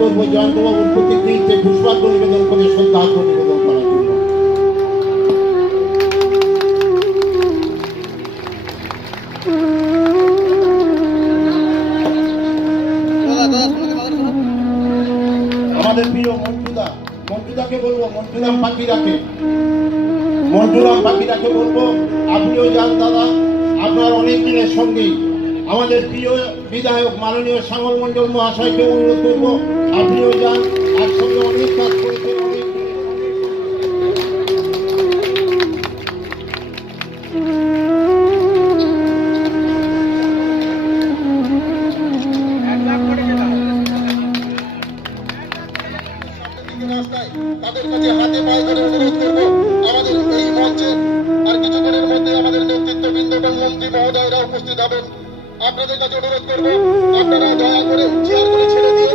করবো জয়ন্তবাবুর প্রতিকৃতিতে পুষ্পার্ঘ নিবেদন করে শ্রদ্ধার্ঘ নিবেদন করার জন্য। আমাদের প্রিয় মন্টুদাকে বলবো, মন্টুরাম পাখিরাকে বলবো, আপনিও যান দাদা, আপনার অনেক দিনের সঙ্গী। আমাদের প্রিয় বিধায়ক মাননীয় সাগর মণ্ডল মহাশয়কে অনুরোধ করবো, আপনিও যান, একসঙ্গে অনেক কাজ করেছেন। তাদের কাছে হাতে পায়ে ধরে অনুরোধ করবো, আমাদের এই মঞ্চে আর কিছুক্ষণের মধ্যে আমাদের নেতৃত্ববৃন্দ এবং মন্ত্রী মহোদয়রা উপস্থিত হবেন। আপনাদের কাছে অনুরোধ করবো, আপনারা দয়া করে চেয়ার করে ছেড়ে দিয়ে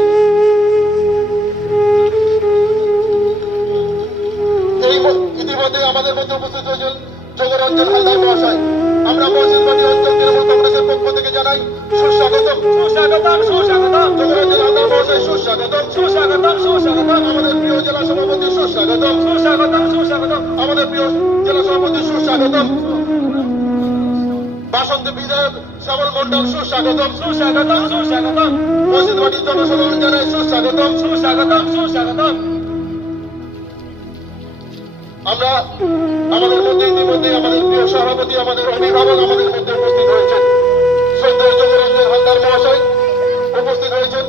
ইতিমধ্যে আমাদের মধ্যে উপস্থিত হয়েছেন যোগরঞ্জন হালদার মহাশয়। আমরা মহসিনবাড়ি অঞ্চল তৃণমূল কংগ্রেসের পক্ষ থেকে জানাই সুস্বাগতম। যোগরঞ্জন হালদার মহাশয় সুস্বাগতম। আমাদের প্রিয় জেলা সভাপতি সুস্বাগতম। আমাদের প্রিয় জেলা সভাপতি সুস্বাগতম। বাসন্তী বিধায়ক শ্যামল মন্ডল সুস্বাগতম। মহসিনবাড়ির জনসাধারণ জানাই সুস্বাগতম। আমরা আমাদের মধ্যে ইতিমধ্যে আমাদের প্রিয় সভাপতি, আমাদের অভিভাবক আমাদের মধ্যে উপস্থিত হয়েছেন। শ্রদ্ধেয় যোগরঞ্জন হালদার মহাশয় উপস্থিত হয়েছেন।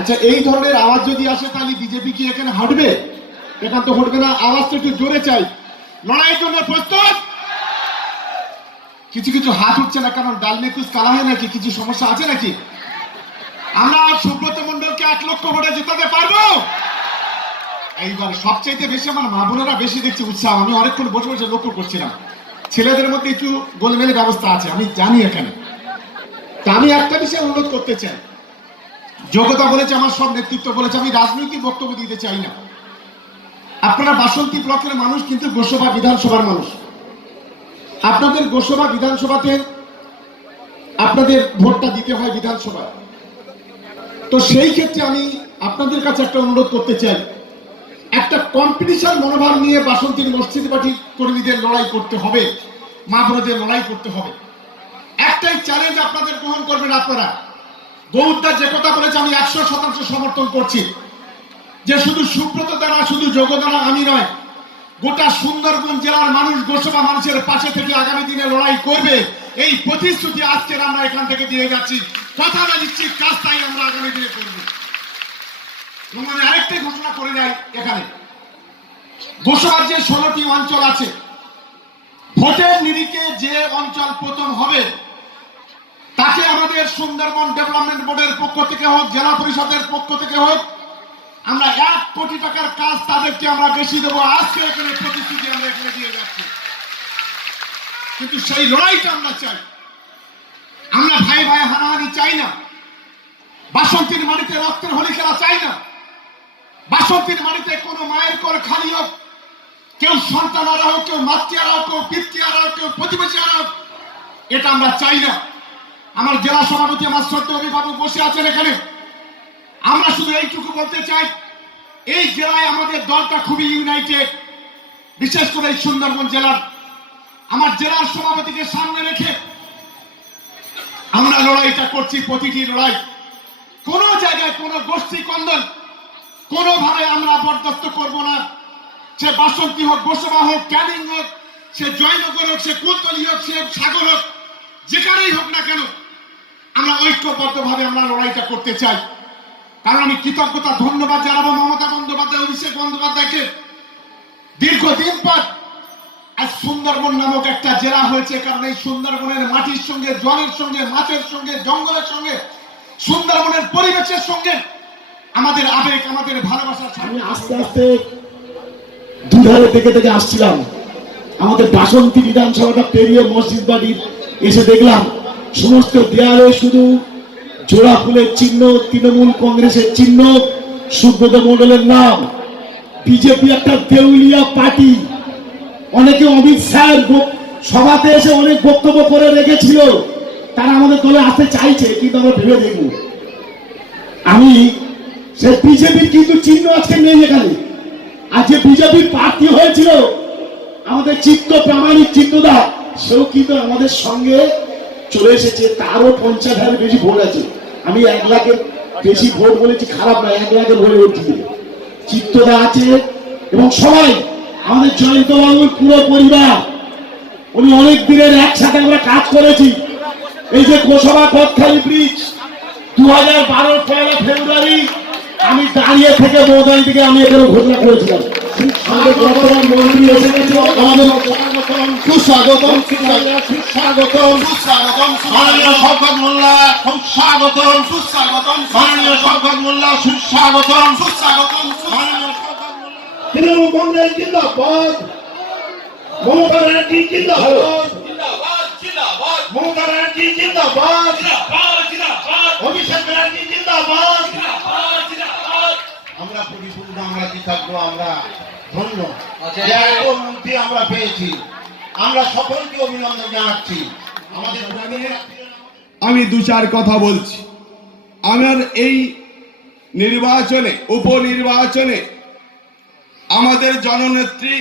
আচ্ছা, এই ধরনের আওয়াজ যদি আসে তাহলে বিজেপি কি এখানে হাঁটবে? এখান তো হাঁটবে না। আওয়াজটা একটু জোরে চাই। লড়াইয়ের জন্য প্রস্তুত? কিছু কিছু হাত উঠছে না, কারণ ডাল মে কুছ কালা হয় নাকি, কিছু সমস্যা আছে নাকি? আমরা সুব্রত মন্ডলকে 1 লক্ষ ভোটে জেতাতে পারবো। এইবার সবচাইতে বেশি আমার মা বোনেরা বেশি দেখছি উৎসাহ। আমি অনেকক্ষণ বসে বসে লক্ষ্য করছিলাম, ছেলেদের মধ্যে একটু গোলমেলে ব্যবস্থা আছে, আমি জানি এখানে। তা আমি একটা বিষয় অনুরোধ করতে চাই। যোগ্যতা বলেছে, আমার সব নেতৃত্ব বলেছে, আমি রাজনৈতিক বক্তব্য দিতে চাই না। আপনারা বাসন্তী ব্লকের মানুষ, কিন্তু গোসবা বিধানসভার মানুষ। আপনাদের গোসবা বিধানসভাতে আপনাদের ভোটটা দিতে হয় বিধানসভায়। তো সেই ক্ষেত্রে আমি আপনাদের কাছে একটা অনুরোধ করতে চাই, একটা কম্পিটিশন মনোভাব নিয়ে বাসন্তীর মসজিদ পার্টি কর্মীদের লড়াই করতে হবে, মা বোনদের লড়াই করতে হবে। একটাই চ্যালেঞ্জ আপনাদের গ্রহণ করবেন আপনারা। গৌরদার যে কথা বলেছে আমি 100% সমর্থন করছি, যে শুধু সুব্রত দ্বারা, শুধু যোগ দ্বারা আমি নয়, গোটা সুন্দরবন জেলার মানুষ গোসবা মানুষের পাশে থেকে আগামী দিনে লড়াই করবে। এই প্রতিশ্রুতি আজকের আমরা এখান থেকে দিয়ে যাচ্ছি। কথাটা দিচ্ছি, কাজটাই আমরা আগামী দিনে করব। এবং আমি আরেকটাই ঘোষণা করে যাই, এখানে গোসবার যে 16টি অঞ্চল আছে, ভোটের নিরিখে যে অঞ্চল প্রথম হবে তাকে আমাদের সুন্দরবন ডেভেলপমেন্ট বোর্ডের পক্ষ থেকে হোক, জেলা পরিষদের পক্ষ থেকে হোক, আমরা 1 কোটি টাকার কাজ তাদেরকে আমরা বেশি দেবো। আজকে এখানে প্রতিশ্রুতি আমরা এখানে দিয়ে যাচ্ছি। কিন্তু সেই লড়াইটা আমরা চাই। আমরা ভাই ভাই হানাহানি চাই না। বাসন্তীর মাটিতে রক্তের হোলি খেলা চাই না। বাসন্তীর মাটিতে কোনো মায়ের কোল খালি হোক, কেউ সন্তান হারা হোক, কেউ মাতৃ হারা হোক, কেউ পিতৃ হারা হোক, কেউ প্রতিবেশী হারা হোক, এটা আমরা চাই না। আমার জেলা সভাপতি, আমার শ্রদ্ধেয় অভিভাবক বসে আছেন এখানে। আমরা শুধু এইটুকু বলতে চাই, এই জেলায় আমাদের দলটা খুবই ইউনাইটেড। বিশেষ করে এই সুন্দরবন জেলার, আমার জেলার সভাপতিকে সামনে রেখে আমরা লড়াইটা করছি। প্রতিটি লড়াই, কোন জায়গায় কোন গোষ্ঠী কন্দল কোনোভাবে আমরা বরদাস্ত করব না। সে বাসন্তী হোক, গোসবা হোক, ক্যানিং হোক, সে জয়নগর হোক, সে কুলতলি হোক, সে সাগর হোক, যেখানেই হোক না কেন, আমরা ঐক্যবদ্ধভাবে আমরা লড়াইটা করতে চাই। কারণ আমি কৃতজ্ঞতা ধন্যবাদ জানাবো মমতা বন্দ্যোপাধ্যায়, অভিষেক বন্দ্যোপাধ্যায়কে। দীর্ঘদিন পর আজ সুন্দরবন নামক একটা জেলা হয়েছে, কারণ এই সুন্দরবনের মাটির সঙ্গে, জলের সঙ্গে, মাছের সঙ্গে, জঙ্গলের সঙ্গে, সুন্দরবনের পরিবেশের সঙ্গে আমাদের আবেগ, আমাদের ভালোবাসা। আমি আস্তে আস্তে দুধারে থেকে থেকে আসছিলাম, আমাদের বাসন্তী বিধানসভাটা পেরিয়ে মসজিদ বাড়ির এসে দেখলাম সমস্ত দেয়ালে শুধু জোড়া ফুলের চিহ্ন, তৃণমূল কংগ্রেসের চিহ্ন, সুব্রত মণ্ডলের নাম। বিজেপি একটা দেউলিয়া পার্টি। অনেকে অমিত শাহের সভাতে এসে অনেক বক্তব্য করে রেখেছিল, তারা আমাদের দলে আসতে চাইছে, কিন্তু আমরা ভেবে দেখব। আমি সে বিজেপির কিন্তু চিহ্ন আজকে নেই এখানে। আর যে বিজেপির প্রার্থী হয়েছিল আমাদের চিত্ত প্রামাণিক চিত্তদা, সেও কিন্তু আমাদের সঙ্গে চলে এসেছে। তারও 50,000 বেশি ভোট আছে। আমি 1 লাখের বেশি ভোট বলেছি, খারাপ না, 1 লাখের ভোটে উঠছি। চিত্তদা আছে এবং সবাই আমাদের জয়ন্ত বাবুর পুরো পরিবার, উনি অনেক দিনের একসাথে আমরা কাজ করেছি। এই যে গোসবা পথখালি ব্রিজ 2012 পয়লা ফেব্রুয়ারি আমি দাঁড়িয়ে থেকে মৌদান থেকে আমি এখানে ঘোষণা করেছিলাম। আমাদের বর্তমান মন্ত্রী এসে গেছে, আমাদের সুস্বাগতম, সুস্বাগতম, সুস্বাগতম, মাননীয় শওকত মোল্লা, সুস্বাগতম, সুস্বাগতম, মাননীয় শওকত মোল্লা, সুস্বাগতম, সুস্বাগতম, মাননীয় শওকত মোল্লা। তৃণমূল কংগ্রেস জিন্দাবাদ, মমতা ব্যানার্জি জিন্দাবাদ, মমতা ব্যানার্জি জিন্দাবাদ, অভিষেক ব্যানার্জি জিন্দাবাদ। আমরা পরিপূর্ণ, আমরা কৃতজ্ঞ, আমরা ধন্য যে এত মন্ত্রী আমরা পেয়েছি। আমরা সকলকে অভিনন্দন জানাচ্ছি। আমাদের আমি 2-4 কথা বলছি। আমার এই নির্বাচনে, উপনির্বাচনে আমাদের জননেত্রী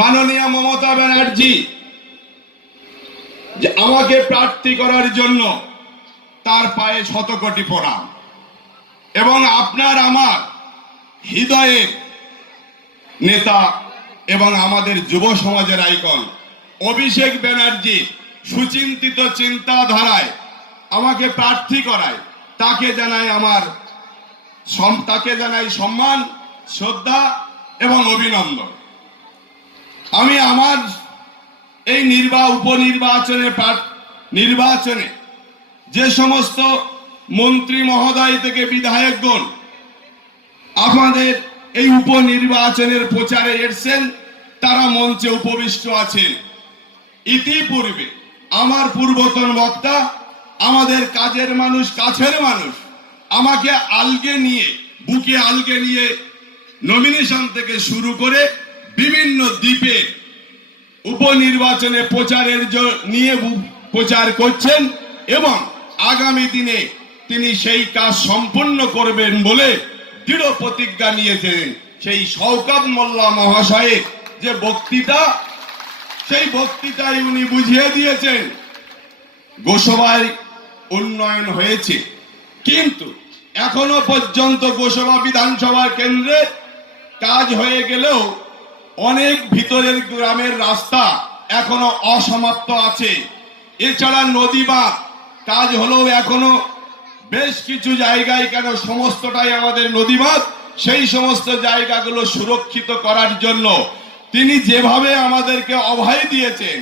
মাননীয় মমতা ব্যানার্জি যে আমাকে প্রার্থী করার জন্য তার পায়ে 100 কোটি প্রণাম। এবং আপনার আমার হৃদয়ের নেতা এবং আমাদের যুব সমাজের আইকন অভিষেক ব্যানার্জি সুচিন্তিত চিন্তাধারায় আমাকে প্রার্থী করায়, তাকে জানাই সম্মান, শ্রদ্ধা এবং অভিনন্দন। আমি আমার এই উপনির্বাচনে যে সমস্ত মন্ত্রী মহোদয় থেকে বিধায়কগণ আমাদের এই উপনির্বাচনের প্রচারে এসেছেন, তারা মঞ্চে উপবিষ্ট আছেন। ইতিপূর্বে আমার পূর্বতন বক্তা, আমাদের কাজের মানুষ, কাছের মানুষ আমাকে বুকে আলগে নিয়ে নমিনেশন থেকে শুরু করে বিভিন্ন দ্বীপে উপনির্বাচনে নিয়ে প্রচার করছেন এবং আগামী দিনে তিনি সেই কাজ সম্পন্ন করবেন বলে দৃঢ় প্রতিজ্ঞা নিয়েছেন। সেই শওকত মোল্লা মহাশয়ের যে বক্তৃতা, সেই বক্তৃতায় উনি বুঝিয়ে দিয়েছেন গোসবায় উন্নয়ন হয়েছে, কিন্তু এখনো পর্যন্ত গোসবা বিধানসভা কেন্দ্রে কাজ হয়ে গেলেও অনেক ভিতরের গ্রামের রাস্তা এখনো অসমাপ্ত আছে। এছাড়া নদী বাঁধ কাজ হলেও এখনো বেশ কিছু জায়গায়, কেন সমস্তটাই আমাদের নদী বাঁধ, সেই সমস্ত জায়গাগুলো সুরক্ষিত করার জন্য তিনি যেভাবে আমাদেরকে অভয় দিয়েছেন,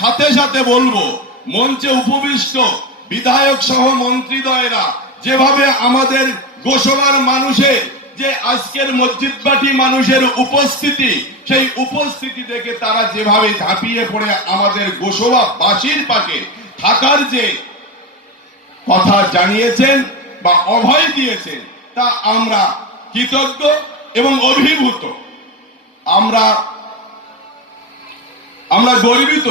সাথে সাথে বলবো মঞ্চে উপবিষ্ট বিধায়ক সহ মন্ত্রীদ্বয়েরা যেভাবে আমাদের গোসবার মানুষের যে আজকের মসজিদবাটি মানুষের উপস্থিতি, সেই উপস্থিতি দেখে তারা যেভাবে ঝাঁপিয়ে পড়ে আমাদের গোসবাবাসীর পাশে থাকার যে কথা জানিয়েছেন বা অভয় দিয়েছেন, তা আমরা কৃতজ্ঞ এবং অভিভূত। আমরা গর্বিত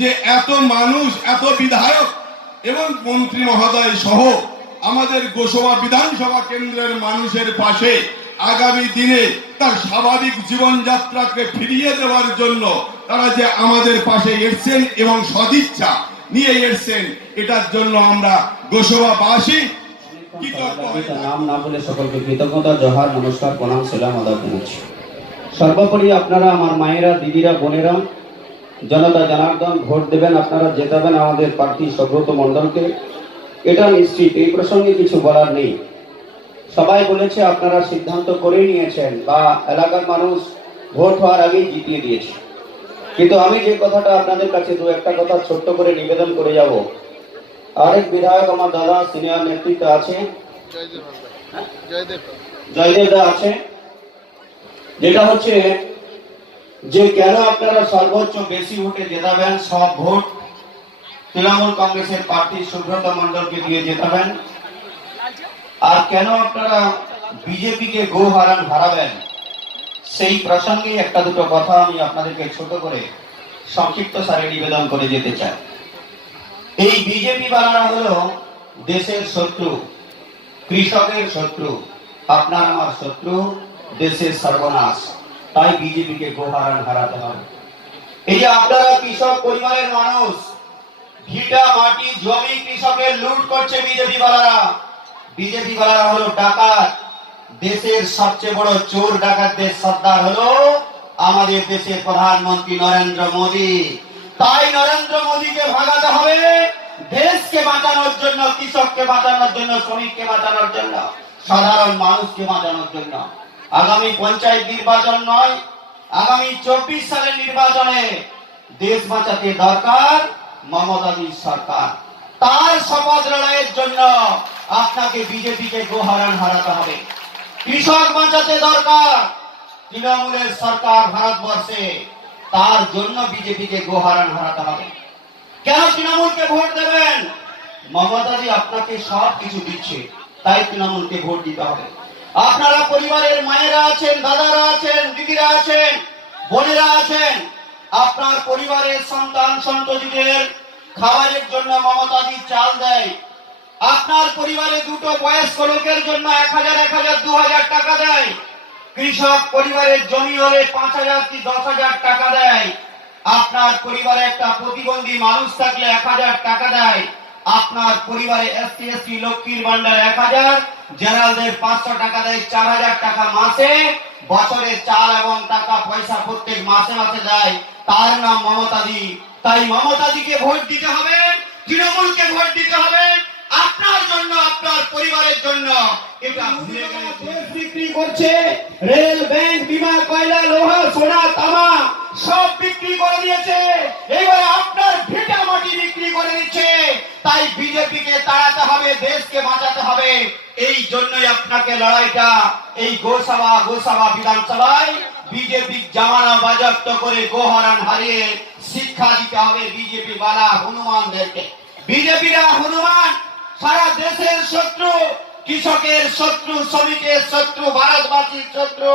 যে এত মানুষ, এত বিধায়ক এবং মন্ত্রী মহোদয় সহ আমাদের গোসবা বিধানসভা কেন্দ্রের মানুষের পাশে আগামী দিনে তার স্বাভাবিক জীবনযাত্রাকে ফিরিয়ে দেওয়ার জন্য তারা যে আমাদের পাশে এসছেন এবং সদিচ্ছা নিয়ে এসছেন, এটার জন্য আমরা গোসবাবাসী নাম না বলে সকলকে কৃতজ্ঞতা, জোহার, নমস্কার, প্রণাম, সালাম আদাব জানাচ্ছি। সর্বোপরি আপনারা, আমার মায়েরা, দিদিরা, বোনেরা, জনতা জনার্দন, ভোট দেবেন, আপনারা জেতাবেন আমাদের প্রার্থী সুব্রত মণ্ডলকে, এটা নিশ্চিত। এই প্রসঙ্গে কিছু বলার নেই। সবাই বলেছে, আপনারা সিদ্ধান্ত করেই নিয়েছেন বা এলাকার মানুষ ভোট হওয়ার আগেই জিতিয়ে দিয়েছে। কিন্তু আমি যে কথাটা আপনাদের কাছে 2-1টা কথা ছোট্ট করে নিবেদন করে যাব। আরেক বিধায়ক আমার দাদা সিনিয়র নেতৃত্ব আছে, জয়দেব দা আছে, যেটা হচ্ছে যে কেন আপনারা সর্বোচ্চ বেশি ভোটে জেতাবেন, সব ভোট তৃণমূল কংগ্রেসের প্রার্থী সুব্রত মণ্ডলকে দিয়ে জেতাবেন, আর কেন আপনারা বিজেপিকে গো হারাবেন, সেই প্রসঙ্গে একটা দুটো কথা আমি আপনাদেরকে ছোট করে সংক্ষিপ্ত সারে নিবেদন করে যেতে চাই। এই বিজেপি বানানো হলো দেশের শত্রু, কৃষকের শত্রু, আপনার আমার শত্রু, দেশের সর্বনাশ। তাই বিজেপিকে হারাতে হবে। এই যে আপনারা কৃষক পরিবারের মানুষ, ভিটা মাটি জমি কৃষকের লুট করছে বিজেপি বালারা। বিজেপি বালারা হলো ডাকাত। দেশের সবচেয়ে বড় চোর ডাকাতদের সর্দার হলো আমাদের দেশের প্রধানমন্ত্রী নরেন্দ্র মোদী। তাই নরেন্দ্র মোদীকে ভাগাতে হবে, দেশকে বাঁচানোর জন্য, কৃষককে বাঁচানোর জন্য, শ্রমিককে বাঁচানোর জন্য, সাধারণ মানুষকে বাঁচানোর জন্য। আগামী পঞ্চায়েত নির্বাচন নয়, আগামী 24 সালের নির্বাচনে দেশ বাঁচাতে দরকার মমতাদির সরকার। তার শপথ লড়াইয়ের জন্য আপনাকে বিজেপিকে হারাতে হবে। কৃষক বাঁচাতে দরকার তৃণমূলের সরকার ভারতবর্ষে, তার জন্য বিজেপিকে হারাতে হবে। কেন তৃণমূলকে ভোট দেবেন? মমতাদি আপনাকে সব কিছু দিচ্ছে, তাই তৃণমূলকে ভোট দিতে হবে। আপনারা পরিবারের মায়েরা আছেন, দাদারা আছেন, দিদিরা আছেন, বোনেরা আছেন, আপনার পরিবারের সন্তান সন্ততিদের খাবারের জন্য মমতাদি চাল দেয়। আপনার পরিবারে দুটো বয়স্ক লোকের জন্য 1000, 2000 টাকা দেয়। কৃষক পরিবারের জমি হলে 5000 কি 10,000 টাকা দেয়। আপনার পরিবারে একটা প্রতিবন্ধী মানুষ থাকলে 1000 টাকা দেয়। আপনার পরিবারে এসসি এসটি লক্ষ্মীর ভান্ডার 1000, জেনারেলদের 500 টাকা দেয়, 4000 টাকা মাসে। বছরে চাল এবং টাকা পয়সা প্রত্যেক মাসে মাসে দেয়। তার নাম মমতাদি। তাই মমতাদিকে ভোট দিতে হবে, তৃণমূলকে ভোট দিতে হবে আপনার জন্য, আপনার পরিবারের জন্য। এটা দেশ বিক্রি করছে, রেল, ব্যাংক, বিমা, কয়লা, লোহা, সোনা, তামা সব বিক্রি করে দিয়েছে। এবার আপনার ভিটা মাটি বিক্রি করে দিচ্ছে। তাই বিজেপিকে তাড়াতে হবে, দেশকে বাঁচাতে হবে। এই জন্যই আপনাকে লড়াইটা এই গোসভা বিধানসভায় বিজেপি জামানা বাজেয়াপ্ত করে হারিয়ে শিক্ষা দিতে হবে বিজেপি বালা হনুমানদেরকে। বিজেপিরা হনুমান, সারা দেশের শত্রু, কৃষকের শত্রু, শ্রমিকের শত্রু, ভারতবাসীর শত্রু।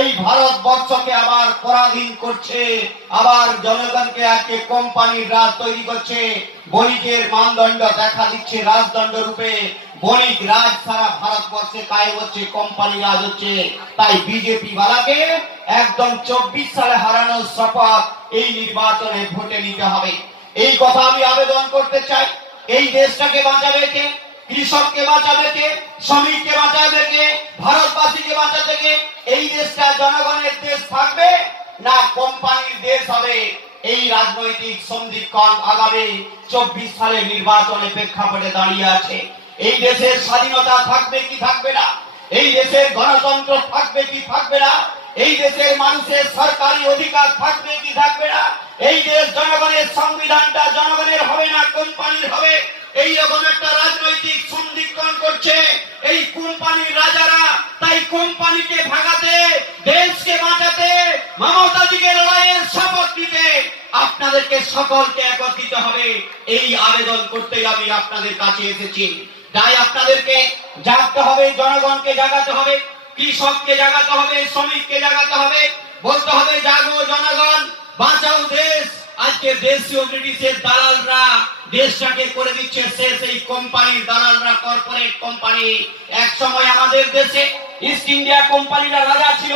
এই ভারতবর্ষকে আবার পরাধীন করছে, আবার জনগণকে আজকে কোম্পানির রাজ তৈরি করছে। বণিকের মানদণ্ড দেখা দিচ্ছে রাজদণ্ড রূপে। বণিক রাজ সারা ভারতবর্ষে কায়েম হচ্ছে, কোম্পানি রাজ হচ্ছে। তাই বিজেপি বালাকে একদম 24 সালে হারানোর শপথ এই নির্বাচনে ভোটে নিতে হবে। এই কথা আমি আবেদন করতে চাই। এই দেশটাকে বাঁচাবে কে? কৃষককে বাঁচাবে কে? শ্রমিককে বাঁচাবে কে? ভারতবাসীকে বাঁচাবে কে? এই দেশটা জনগণের দেশ থাকবে না কোম্পানির দেশ হবে? এই রাজনৈতিক সন্ধিক্ষণ আগামী 24 সালের নির্বাচনে প্রেক্ষাপটে দাঁড়িয়ে আছে। এই দেশের স্বাধীনতা থাকবে কি থাকবে না? এই দেশের গণতন্ত্র থাকবে কি থাকবে না? এই দেশের মানুষের সরকারি অধিকার থাকবে কি থাকবে না? এই দেশ জনগণের সংবিধানটা জনগণের হবে না কোম্পানির হবে? এই রকম একটা রাজনৈতিক সন্ধিক্ষণ করছে এই কোম্পানির রাজারা। তাই কোম্পানিকে ভাগাতে, দেশকে বাঁচাতে, মমতাদিকে লড়াইয়ের শপথ নিতে আপনাদেরকে সকলকে একত্রিত হবে। এই আবেদন করতেই আমি আপনাদের কাছে এসেছি। তাই আপনাদেরকে জাগতে হবে, জনগণকে জাগাতে হবে, কৃষককে জাগাতে হবে, শ্রমিককে জাগাতে হবে। বলতে হবে জাগো জনগণ, বাঁচাও দেশ। আজকে দেশীয় ব্রিটিশের দালালরা দেশটাকে করে দিচ্ছে শেষ। এই কোম্পানির দালালরা, কর্পোরেট কোম্পানি। এক সময় আমাদের দেশে ইস্ট ইন্ডিয়া কোম্পানিরা রাজা ছিল।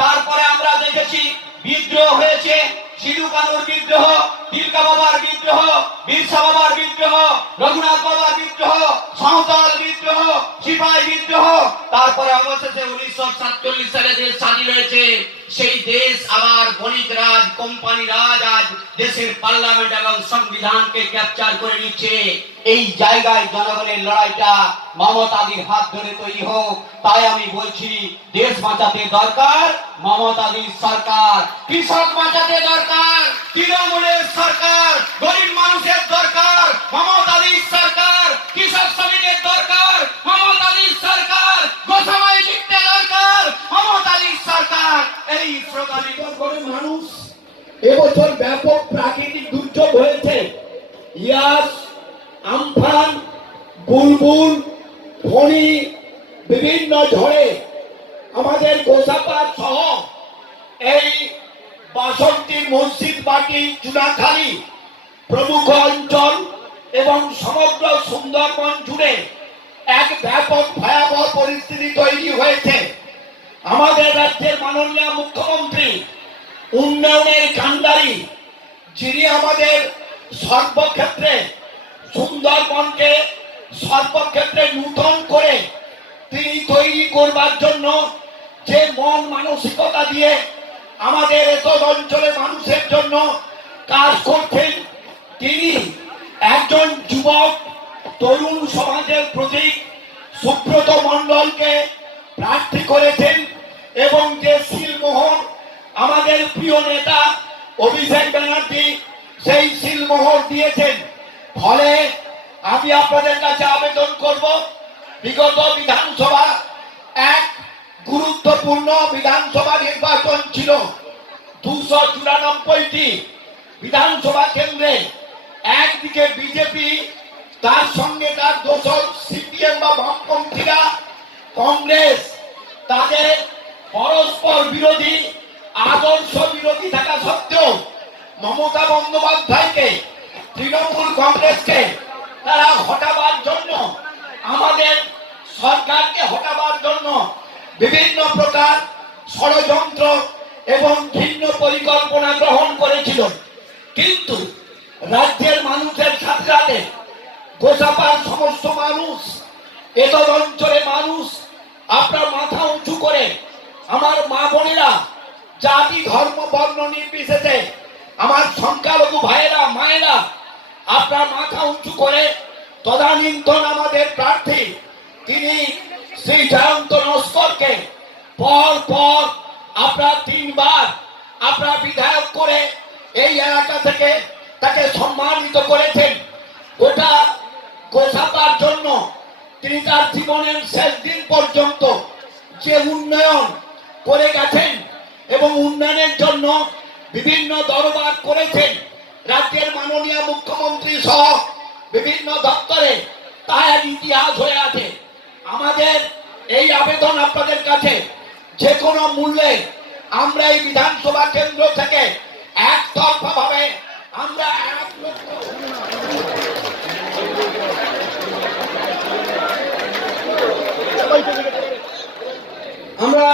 তারপরে আমরা দেখেছি বিদ্রোহ হয়েছে, সিধু কানুর বিদ্রোহ, তিলকা বাবার বিদ্রোহ, বিরসা বাবার বিদ্রোহ, রঘুনাথ বাবার বিদ্রোহ, সাঁওতাল বিদ্রোহ, সিপাহী বিদ্রোহ। তারপরে অবশেষে 1947 সালে দেশ স্বাধীন হয়েছে। সেই দেশ আবার বণিক রাজ, কোম্পানি রাজ আজ দেশের পার্লামেন্ট এবং সংবিধানকে ক্যাপচার করে নিচ্ছে। এই জায়গায় জনগণের লড়াইটা মমতাদির হাত ধরে তৈরি হোক। তাই আমি বলছি দেশ বাঁচাতে দরকার মমতাদির সরকার, কৃষক বাঁচাতে দরকার তৃণমূলের সরকার, গরিব মানুষের দরকার মমতাদির সরকার, কৃষক শ্রমিকের দরকার মমতাদির সরকার। এই স্লোগানিত করে মানুষ এবছর ব্যাপক প্রাকৃতিক দুর্যোগ হয়েছে। ইয়াস, আমফান, বুলবুল, ফণি, বিভিন্ন ঝড়ে আমাদের গোসাপাড় সহ এই বাসন্তী, মসজিদ বাটি, চুনাখালী প্রমুখ অঞ্চল এবং সমগ্র সুন্দরবন জুড়ে এক ব্যাপক ভয়াবহ পরিস্থিতি তৈরি হয়েছে। আমাদের রাজ্যের মাননীয় মুখ্যমন্ত্রী উন্নয়নের কান্ডারি, যিনি আমাদের সর্বক্ষেত্রে সুন্দরবনকে সর্বক্ষেত্রে নূতন করে তিনি তৈরি করবার জন্য যে মন মানসিকতা দিয়ে আমাদের এত অঞ্চলের মানুষের জন্য কাজ করছেন, তিনি একজন যুবক তরুণ সমাজের প্রতীক সুব্রত মণ্ডলকে প্রার্থী করেছেন এবং যে সিলমোহর আমাদের প্রিয় নেতা অভিষেক ব্যানার্জি সেই সিলমোহর দিয়েছেন। ফলে আমি আপনাদের কাছে আবেদন করব, বিগত বিধানসভা এক গুরুত্বপূর্ণ বিধানসভা নির্বাচন ছিল। 294টি বিধানসভা কেন্দ্রে একদিকে বিজেপি, তার সঙ্গে তার দোসর সিপিএম বা বামপন্থীরা, কংগ্রেস, তাদের পরস্পর বিরোধী আদর্শ বিরোধী থাকা সত্ত্বেও মমতা বন্দ্যোপাধ্যায়কে, তৃণমূল কংগ্রেসকে তারা হটাবার জন্য, আমাদের সরকারকে হটাবার জন্য বিভিন্ন প্রকার ষড়যন্ত্র এবং ভিন্ন পরিকল্পনা গ্রহণ করেছিল। কিন্তু রাজ্যের মানুষের সাথে সাথে গোসাপাড় সমস্ত মানুষ, এতদ অঞ্চলের মানুষ আপনার মাথা উঁচু করে, আমার মা বোনেরা জাতি ধর্ম বর্ণ নির্বিশেষে আমার সংখ্যালঘু ভাইয়েরা মায়েরা আপনার মাথা উঁচু করে তদানীন্তন আমাদের প্রার্থী তিনি শ্রী জয়ন্ত নস্করকে পর পর আপনার 3 বার আপনার বিধায়ক করে এই এলাকা থেকে তাকে সম্মানিত করেছেন। গোটা গোসাপার জন্য তিনি তার জীবনের শেষ দিন পর্যন্ত যে উন্নয়ন করে গেছেন এবং উন্নয়নের জন্য বিভিন্ন দরবার করেছেন, রাজ্যের মাননীয় মুখ্যমন্ত্রী সহ বিভিন্ন দপ্তরে তা এক ইতিহাস হয়ে আছে। আমাদের এই আবেদন আপনাদের কাছে, যে কোনো মূল্যে আমরা এই বিধানসভা কেন্দ্র থেকে একতরফা ভাবে আমরা আমরা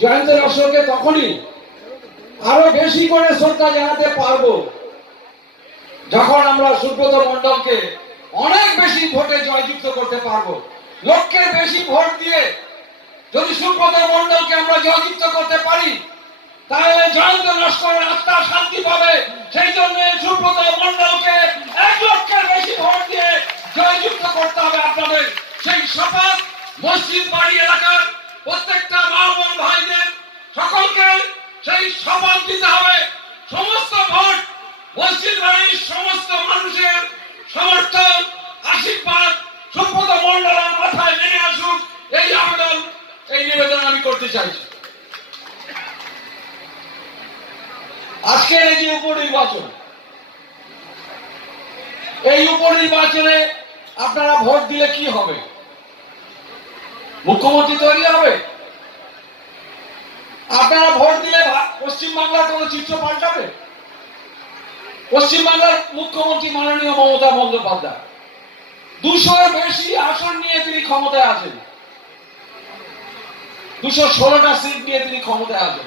জয়ন্ত নস্করকে তখনই আরো বেশি করে শ্রদ্ধা জানাতে পারবো যখন আমরা সুব্রত মণ্ডলকে অনেক বেশি ভোটে জয়যুক্ত করতে পারবো। লক্ষের বেশি ভোট দিয়ে যদি সুব্রত মণ্ডলকে আমরা জয়যুক্ত করতে পারি, তাহলে জয়ন্ত নস্করের আত্মা শান্তি পাবে। সেই জন্য সুব্রত মণ্ডলকে 1 লক্ষের বেশি ভোট দিয়ে জয়যুক্ত করতে হবে আপনাদের। সেই শপথ মসজিদ বাড়ি এলাকার প্রত্যেকটা মা বোন ভাইদের সকলকে সেই শপথ দিতে হবে। সমস্ত ভোট মসজিদ বাড়ির সমস্ত মানুষের সমর্থন, আশীর্বাদ সুব্রত মণ্ডলের মাথায় নেমে আসুক, এই আবেদন, এই নিবেদন আমি করতে চাইছি। আজকের এই যে উপনির্বাচন, এই উপনির্বাচনে আপনারা ভোট দিলে কি হবে? মুখ্যমন্ত্রী তৈরি হবে? আপনারা ভোট দিলে পশ্চিমবাংলার কোন চিত্র পাল্টাবে? পশ্চিমবাংলার মুখ্যমন্ত্রী মাননীয় মমতা বন্দ্যোপাধ্যায় 200-এর বেশি আসন নিয়ে তিনি ক্ষমতায় আছেন, 216টা সিট নিয়ে তিনি ক্ষমতায় আছেন।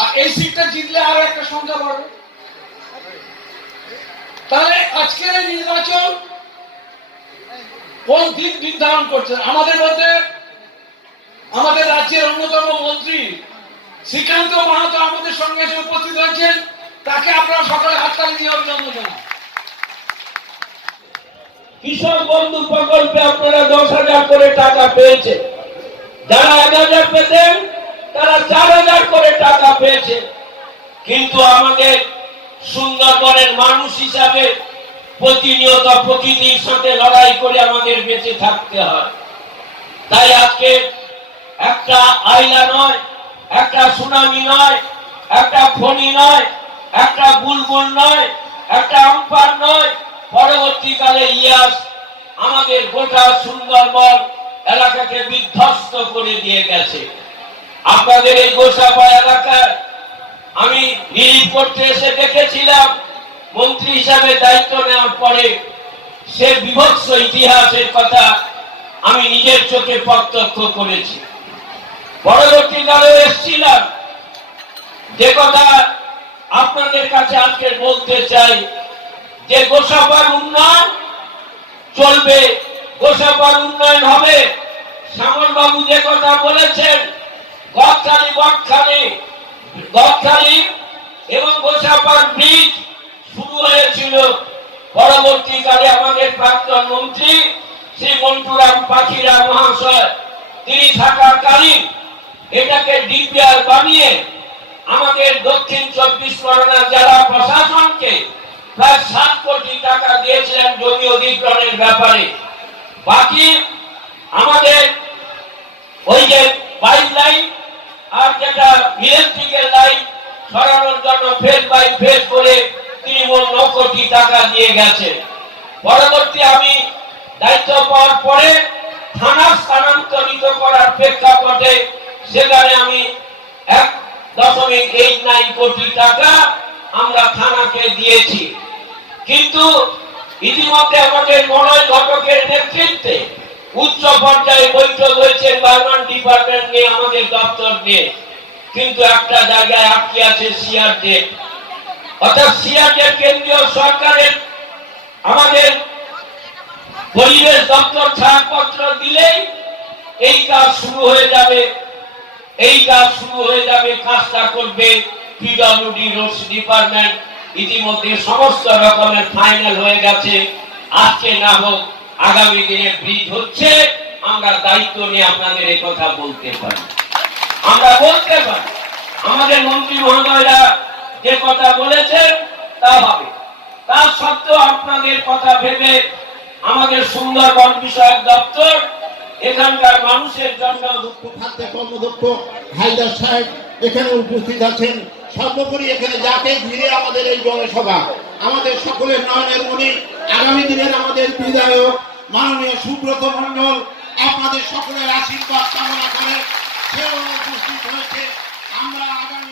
আর এই সিটটা জিতলে আরো একটা সংখ্যা বাড়বে। তাহলে আজকের এই নির্বাচন কোন দিক নির্ধারণ করছে? আমাদের মধ্যে আমাদের রাজ্যের অন্যতম মন্ত্রী শ্রীকান্ত মাহাতো আমাদের সঙ্গে এসে উপস্থিত হয়েছেন, তাকে আপনারা সকালে হাততালি দিয়ে অভিনন্দন জানান। কৃষক বন্ধু প্রকল্পে আপনারা 10,000 করে টাকা পেয়েছে, যারা 1,000 পেতেন তারা 4,000 করে টাকা পেয়েছে। কিন্তু আমাদের সুন্দরবনের মানুষ হিসাবে প্রতিনিয়ত প্রকৃতির সাথে লড়াই করে আমাদের বেঁচে থাকতে হয়। তাই আজকে একটা আইলা নয়, একটা সুনামি নয়, একটা ফণি নয়, একটা বুলবুল নয়, একটা আমপান নয়। পরবর্তীকালে ইয়াস আমাদের গোটা সুন্দরবন এলাকাকে বিধ্বস্ত করে দিয়ে গেছে। আপনাদের এই গোসাবা এলাকায় আমি নিরিখ করতে এসে দেখেছিলাম, মন্ত্রী হিসাবে দায়িত্ব নেওয়ার পরে সে বিভৎস ইতিহাসের কথা আমি নিজের চোখে প্রত্যক্ষ করেছি। পরবর্তীকালে এসেছিলাম, যে কথা আপনাদের কাছে আজকে বলতে চাই, যে গোসাবার উন্নয়ন চলবে, গোসাবার উন্নয়ন হবে। শ্যামল বাবু যে কথা বলেছেন, গদখালি এবং গোসাবার ব্রিজ শুরু হয়েছিল। পরবর্তীকালে আমাদের প্রাক্তন মন্ত্রী শ্রী মন্টুরাম পাখিরা মহাশয়, তিনি থাকাকালীন এটাকে ডিপিআর বানিয়ে আমাদের দক্ষিণ 24 পরগনা জেলা প্রশাসনকে প্রায় 7 কোটি টাকা দিয়েছিলেন জমি অধিগ্রহণের ব্যাপারে। বাকি আমাদের ওই যে পাইপ লাইন আর যেটা ইলেকট্রিকের লাইন সরানোর জন্য ফেজ বাই ফেজ করে তিনি 9 কোটি টাকা দিয়ে গেছেন। পরবর্তী আমি দায়িত্ব পাওয়ার পরে থানা স্থানান্তরিত করার প্রেক্ষাপটে সেখানে আমি 1.89 কোটি টাকা আমরা থানাকে দিয়েছি। কিন্তু ইতিমধ্যে আমাদের মলয় ঘটকের নেতৃত্বে উচ্চ পর্যায়ে বৈঠক হয়েছে এনভায়রনমেন্ট ডিপার্টমেন্ট নিয়ে, আমাদের দপ্তর নিয়ে, কিন্তু একটা জায়গায় আটকে আছে সিআরজেড। অর্থাৎ সিআরজেড কেন্দ্রীয় সরকারের আমাদের পরিবেশ দপ্তর ছাড়পত্র দিলেই এই কাজ শুরু হয়ে যাবে, কাজটা করবে পিডব্লিউডি রোডস ডিপার্টমেন্ট। ইতিমধ্যে সমস্ত রকমের ফাইনাল হয়ে গেছে। আজকে না হোক আগামী দিনে ব্রিজ হচ্ছে, আমরা দায়িত্ব নিয়ে আপনাদের এই কথা বলতে পারি, আমাদের মন্ত্রী মহোদয়রা যে কথা বলেছেন তা হবে। তা সত্ত্বেও আপনাদের কথা ভেবে আমাদের সুন্দরবন বিষয়ক দপ্তর এখানকার মানুষের জন্য খাদ্য কর্মদক্ষ হায়দার সাহেব এখানে উপস্থিত আছেন। সর্বোপরি এখানে যাকে ঘিরে আমাদের এই জনসভা, আমাদের সকলের নয়নের মণি, আগামী দিনের আমাদের বিধায়ক মাননীয় সুব্রত মণ্ডল আপনাদের সকলের আশীর্বাদ কামনা করে সেও উপস্থিত হয়েছে। আমরা আগামী